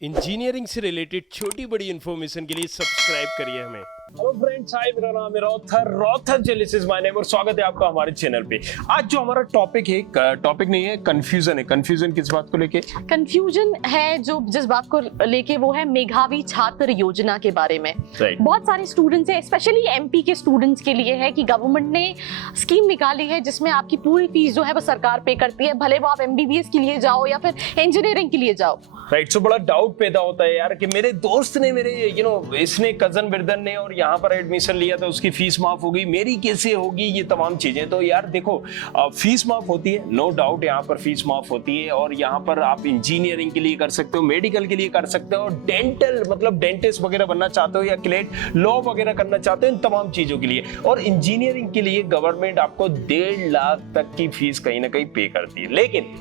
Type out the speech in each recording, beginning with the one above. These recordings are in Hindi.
इंजीनियरिंग से रिलेटेड छोटी बड़ी इन्फॉर्मेशन के लिए सब्सक्राइब करिए हमें। हेलो फ्रेंड्स, हाय, मेरा नाम है रॉथर जेलिस इज माय नेम और स्वागत है आपका हमारे चैनल पे। आज जो हमारा टॉपिक है, टॉपिक नहीं है, कंफ्यूजन है। कंफ्यूजन किस बात को लेके? कंफ्यूजन है जो जिस बात को लेके वो है मेधावी छात्र योजना के बारे में। बहुत सारे स्टूडेंट्स हैं, स्पेशली एमपी के स्टूडेंट्स के लिए है कि गवर्नमेंट ने स्कीम निकाली है जिसमें आपकी पूरी फीस जो है वो सरकार पे करती है, भले वो आप एमबीबीएस के लिए जाओ या फिर इंजीनियरिंग के लिए जाओ। राइट, सो बड़ा डाउट पैदा होता है यार कि मेरे दोस्त ने, मेरे इसने कजन ब्रदर ने और यहाँ पर एडमिशन लिया था, उसकी फीस माफ हो गई, मेरी कैसे होगी? ये तमाम चीजें। तो यार देखो, फीस माफ होती है, नो डाउट यहाँ पर फीस माफ होती है और यहाँ पर आप इंजीनियरिंग के लिए कर सकते हो, मेडिकल के लिए कर सकते हो, डेंटल मतलब डेंटिस्ट वगैरह बनना चाहते हो या क्लेट लॉ वगैरह करना चाहते हो, इन तमाम चीजों के लिए। और इंजीनियरिंग के लिए गवर्नमेंट आपको 1.5 लाख तक की फीस कहीं ना कहीं पे करती है। लेकिन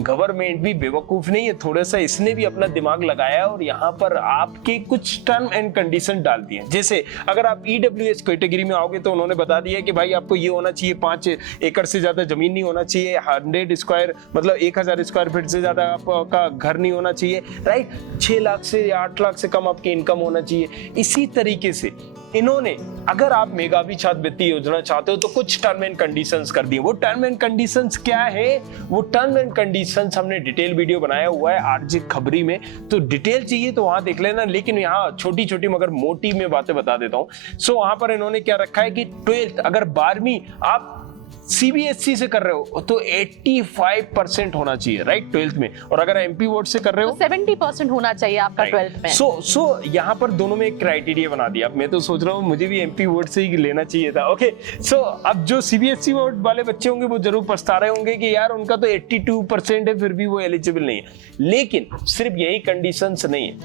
गवर्नमेंट भी बेवकूफ नहीं है, थोड़ा सा इसने भी अपना दिमाग लगाया और यहाँ पर आपके कुछ टर्म एंड कंडीशन डाल दिए। जैसे अगर आप ईडब्ल्यूएस कैटेगरी में आओगे तो उन्होंने बता दिया कि भाई आपको ये होना चाहिए, 5 एकड़ से ज्यादा जमीन नहीं होना चाहिए, 100 स्क्वायर मतलब 1000 स्क्वायर फीट से ज्यादा आपका घर नहीं होना चाहिए, राइट, 6 लाख से या 8 लाख से कम आपकी इनकम होना चाहिए। इसी तरीके से इन्होंने, अगर आप मेधावी छात्रवृत्ति योजना चाहते हो तो कुछ टर्म एंड कंडीशंस कर दिए। वो टर्म एंड कंडीशंस क्या है? वो टर्म एंड कंडीशंस हमने डिटेल वीडियो बनाया हुआ है आरजे खबरी में, तो डिटेल चाहिए तो वहां देख लेना। लेकिन यहाँ छोटी छोटी मगर मोटी में बातें बता देता हूं। सो वहां पर इन्होंने क्या रखा है कि 12th अगर 12वीं आप सीबीएसई से कर रहे हो तो 85% होना चाहिए, राइट, 12th में। और अगर एमपी बोर्ड से कर रहे हो तो 70% होना चाहिए आपका 12th में। सो यहाँ पर दोनों में एक क्राइटेरिया बना दिया। अब मैं तो सोच रहा हूँ मुझे भी एमपी बोर्ड से ही लेना चाहिए था। ओके, सो अब जो सीबीएसई बोर्ड वाले बच्चे होंगे वो जरूर पछता रहे होंगे कि यार उनका तो 82% है फिर भी वो एलिजिबल नहीं है। लेकिन सिर्फ यही कंडीशंस नहीं है,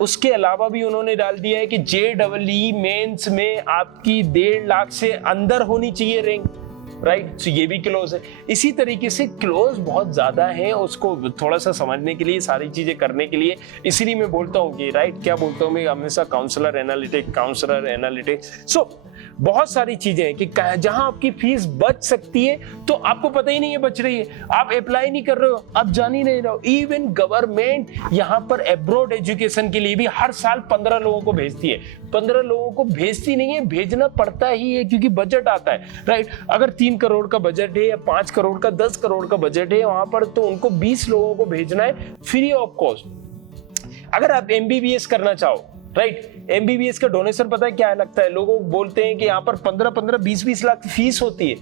उसके अलावा भी उन्होंने डाल दिया है कि जेईई मेंस में आपकी 1.5 लाख से अंदर होनी चाहिए रैंक, राइट, तो ये भी क्लोज है। इसी तरीके से क्लोज बहुत ज्यादा है, उसको थोड़ा सा समझने के लिए, सारी चीजें करने के लिए, इसीलिए मैं बोलता हूँ कि राइट, क्या बोलता हूँ मैं हमेशा, काउंसलर एनालिटिक। सो बहुत सारी चीजें हैं कि जहां आपकी फीस बच सकती है तो आपको पता ही नहीं है बच रही है, आप अप्लाई नहीं कर रहे हो, आप जान ही नहीं रहे हो। इवन गवर्नमेंट यहाँ पर अब्रॉड एजुकेशन के लिए भी हर साल 15 लोगों को भेजती है। 15 लोगों को भेजती नहीं है, भेजना पड़ता ही है क्योंकि बजट आता है, राइट। अगर 3 करोड़ का बजट है या 5 करोड़ का, 10 करोड़ का बजट है वहां पर, तो उनको 20 लोगों को भेजना है फ्री ऑफ कॉस्ट। अगर आप एमबीबीएस करना चाहो, राइट, एमबीबीएस का डोनेशन पता है क्या लगता है? लोगों बोलते हैं कि यहाँ पर 15-15, 20-20 लाख फीस होती है,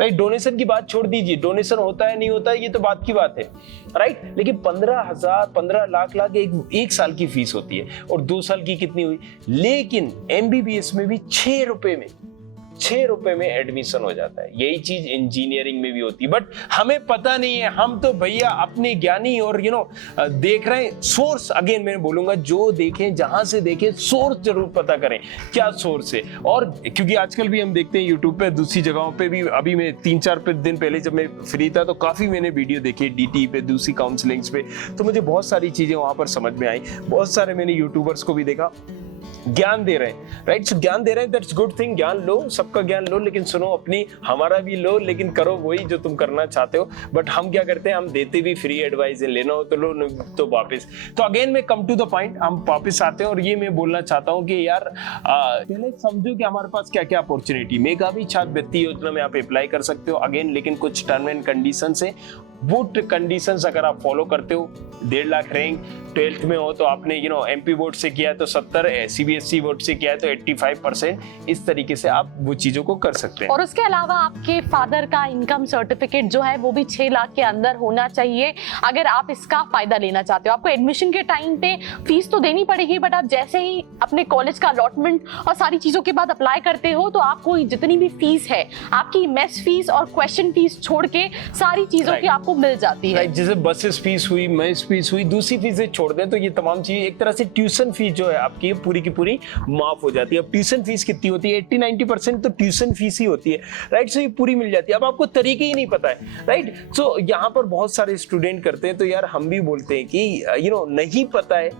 राइट। डोनेशन की बात छोड़ दीजिए, डोनेशन होता है नहीं होता है ये तो बात की बात है, राइट। लेकिन 15 लाख एक साल की फीस होती है। और 2 साल की कितनी हुई? लेकिन एमबीबीएस में भी 6 रुपए में एडमिशन हो जाता है। यही चीज इंजीनियरिंग में भी होती है, बट हमें पता नहीं है। हम तो भैया अपने ज्ञानी और देख रहे हैं सोर्स। अगेन मैं बोलूंगा, जो देखें, जहां से देखें, सोर्स जरूर पता करें क्या सोर्स है। और क्योंकि आजकल भी हम देखते हैं यूट्यूब पे, दूसरी जगहों पे भी, अभी मैं 3-4 दिन पहले जब मैं फ्री था तो काफी मैंने वीडियो देखे डीटी पे, दूसरी काउंसलिंग्स पे, तो मुझे बहुत सारी चीजें वहां पर समझ में आई। बहुत सारे मैंने यूट्यूबर्स को भी देखा, ज्ञान दे रहे हैं, राइट। सो ज्ञान दे रहे हैं, दैट्स गुड थिंग। ज्ञान लो, सबका ज्ञान लो, लेकिन सुनो अपनी, हमारा भी लो, लेकिन करो वही जो तुम करना चाहते हो। बट हम क्या करते हैं, हम देते भी फ्री एडवाइस है, लेना हो तो लो, तो वापस। तो अगेन मैं कम टू द पॉइंट, हम वापस आते हैं और ये मैं बोलना चाहता हूँ कि यार पहले समझो कि हमारे पास क्या क्या अपॉर्चुनिटी। मेधावी छात्रवृत्ति योजना में आप अप्लाई कर सकते हो, अगेन, लेकिन कुछ टर्म एंड कंडीशन है। वो कंडीशंस अगर आप फॉलो करते हो, 1.5 लाख रैंक, 12th में हो तो आपने एमपी बोर्ड से किया है तो 70, सीबीएसई बोर्ड से किया है तो 85%, इस तरीके से आप वो चीजों को कर सकते हैं। और उसके अलावा आपके फादर का इनकम सर्टिफिकेट जो है वो भी 6 लाख के अंदर होना चाहिए अगर आप इसका फायदा लेना चाहते हो। आपको एडमिशन के टाइम पे फीस तो देनी पड़ेगी, बट आप जैसे ही अपने कॉलेज का अलॉटमेंट और सारी चीजों के बाद अप्लाई करते हो तो आपको जितनी भी फीस है, आपकी मेस फीस और क्वेश्चन फीस छोड़ के सारी चीजों की आपको मिल जाती है। जैसे बसेस फीस हुई, मेस फीस हुई, दूसरी फीसें छोड़ दें तो ये तमाम चीजें, एक तरह से ट्यूशन फीस जो है आपकी पूरी की पूरी माफ हो जाती है। अब ट्यूशन फीस कितनी होती है? 80-90% तो ट्यूशन फीस ही होती है, राइट। सो ये पूरी मिल जाती है। अब आपको तरीके ही नहीं पता है, राइट। सो यहाँ पर बहुत सारे स्टूडेंट करते हैं, तो यार हम भी बोलते हैं कि नहीं पता है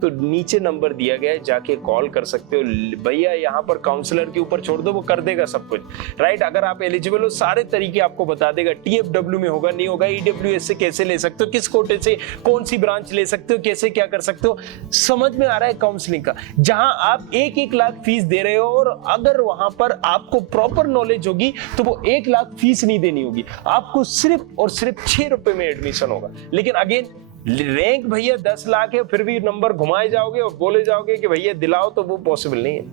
तो नीचे नंबर दिया गया है, जाके कॉल कर सकते हो भैया, यहाँ पर काउंसलर के ऊपर छोड़ दो, वो कर देगा सब कुछ, राइट। अगर आप एलिजिबल हो सारे तरीके आपको बता देगा, TFW में होगा नहीं होगा, EWS से कैसे ले सकते हो, किस कोटे से कौन सी ब्रांच ले सकते हो, कैसे क्या कर सकते हो, समझ में आ रहा है काउंसलिंग का। जहां आप 1-1 लाख फीस दे रहे हो और अगर वहां पर आपको प्रॉपर नॉलेज होगी तो वो 1 लाख फीस नहीं देनी होगी, आपको सिर्फ और सिर्फ 6 रुपए में एडमिशन होगा। लेकिन अगेन रैंक भैया 10 लाख है, फिर भी नंबर घुमाए जाओगे और बोले जाओगे कि भैया दिलाओ, तो वो पॉसिबल नहीं है,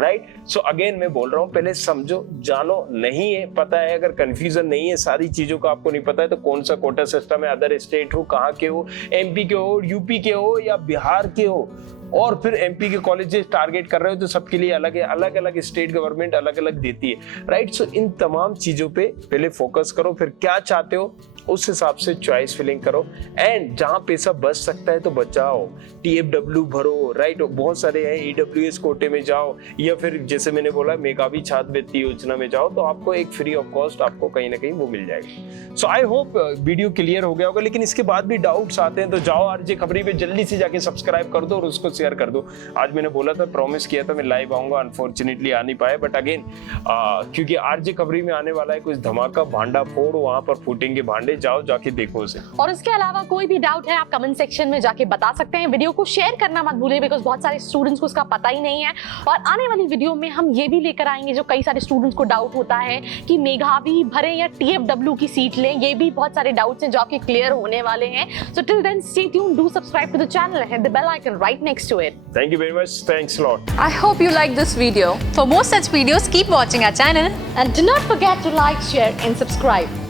राइट। सो अगेन मैं बोल रहा हूं, पहले समझो जानो, नहीं है पता है, अगर कंफ्यूजन नहीं है, सारी चीजों का आपको नहीं पता है तो कौन सा कोटा सिस्टम है, अदर स्टेट हो, कहाँ के हो, MP के हो, UP के हो या बिहार के हो, और फिर MP के कॉलेजेस टारगेट कर रहे हो तो सबके लिए अलग है, अलग अलग स्टेट गवर्नमेंट अलग अलग देती है, राइट। सो इन तमाम चीजों पे पहले फोकस करो, फिर क्या चाहते हो उस हिसाब से चॉइस फिलिंग करो, एंड जहां पैसा बच सकता है तो बचाओ, TFW भरो, राइट। बहुत सारे हैं, EWS कोटे में जाओ, या फिर जैसे मैंने बोला मेधावी छात्रवृत्ति योजना में जाओ, तो आपको एक फ्री ऑफ कॉस्ट आपको कहीं ना कहीं वो मिल जाएगी। सो आई होप वीडियो क्लियर हो गया होगा, लेकिन इसके बाद भी डाउट्स आते हैं तो जाओ RJ खबरी पे जल्दी से जाके सब्सक्राइब कर दो और उसको शेयर कर दो। आज मैंने बोला था, प्रॉमिस किया था मैं लाइव आऊंगा, अनफॉर्चुनेटली आ नहीं पाया, बट अगेन क्योंकि RJ खबरी में आने वाला है कुछ धमाका, भांडा फोड़, वहां पर फूटेंगे भांडे, जाओ जाके देखो उसे। और इसके अलावा कोई भी डाउट है आप कमेंट सेक्शन में जाके बता सकते हैं। वीडियो को शेयर करना मत भूलिए, बिकॉज बहुत सारे स्टूडेंट्स को उसका पता ही नहीं है। और आने वाली वीडियो में हम ये भी लेकर आएंगे, जो कई सारे स्टूडेंट्स को डाउट होता है कि मेधावी भरे या TFW की सीट लें, ये भी बहुत सारे डाउट्स हैं जो आपके क्लियर होने वाले हैं। So till then stay tuned, do subscribe to the channel and hit the bell icon right next to it. Thank you very much. Thanks a lot. I hope you like this video. For more such videos, keep watching our channel. And do not forget to like, share and subscribe.